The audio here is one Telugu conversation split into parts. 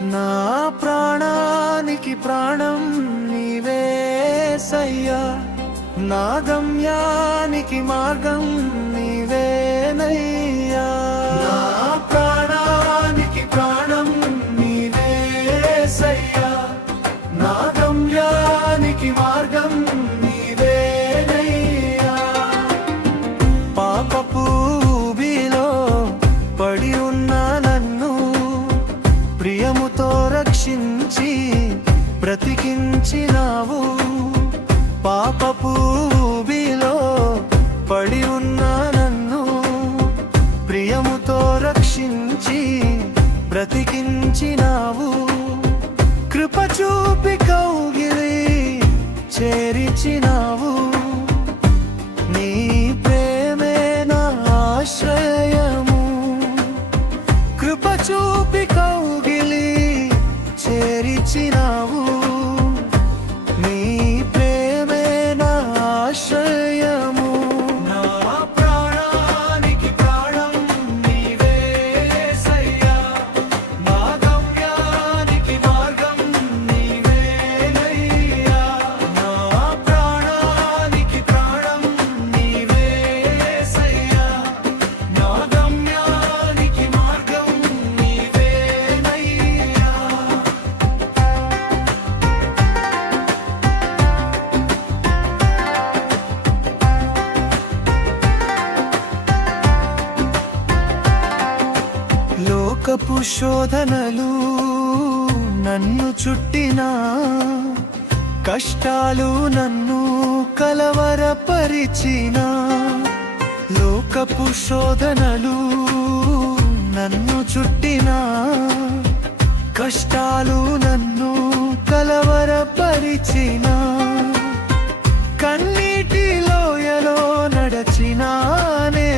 నా ప్రాణానికి ప్రాణం నీవే సయ్యా. నా గమ్యానికి మార్గం నీవేనయ్యా బ్రతికించినావు. కృప చూపి కౌగిలి చేరిచినావు. నీ ప్రేమే నా ఆశ్రయము. కృప చూపి కౌగిలి చేరిచినావు. లోకపు శోధనలు నన్ను చుట్టినా కష్టాలు నన్ను కలవరపరిచిన లోకపు శోధనలు నన్ను చుట్టినా కష్టాలు నన్ను కలవరపరిచిన కన్నీటి లోయలో నడచినానే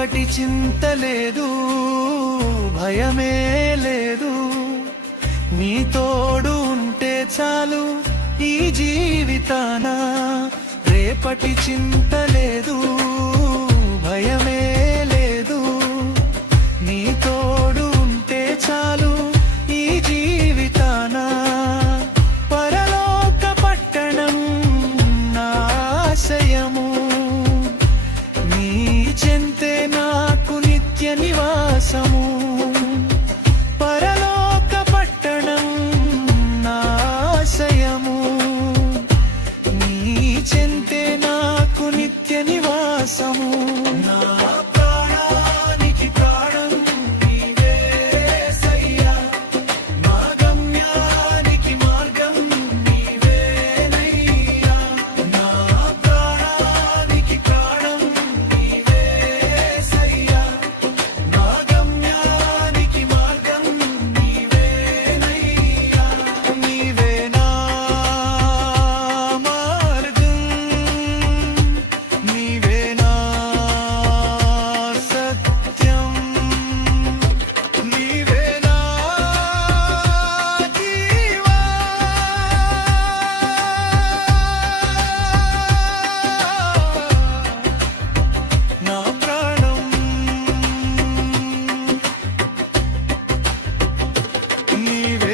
రేపటి చింత లేదు భయమే లేదు. నీ తోడు ఉంటే చాలు ఈ జీవితాన. రేపటి చింత లేదు నివాసము పరలోక పట్టణం నాశయము నీ చెంతే నాకు నిత్య నివాసము. believe it.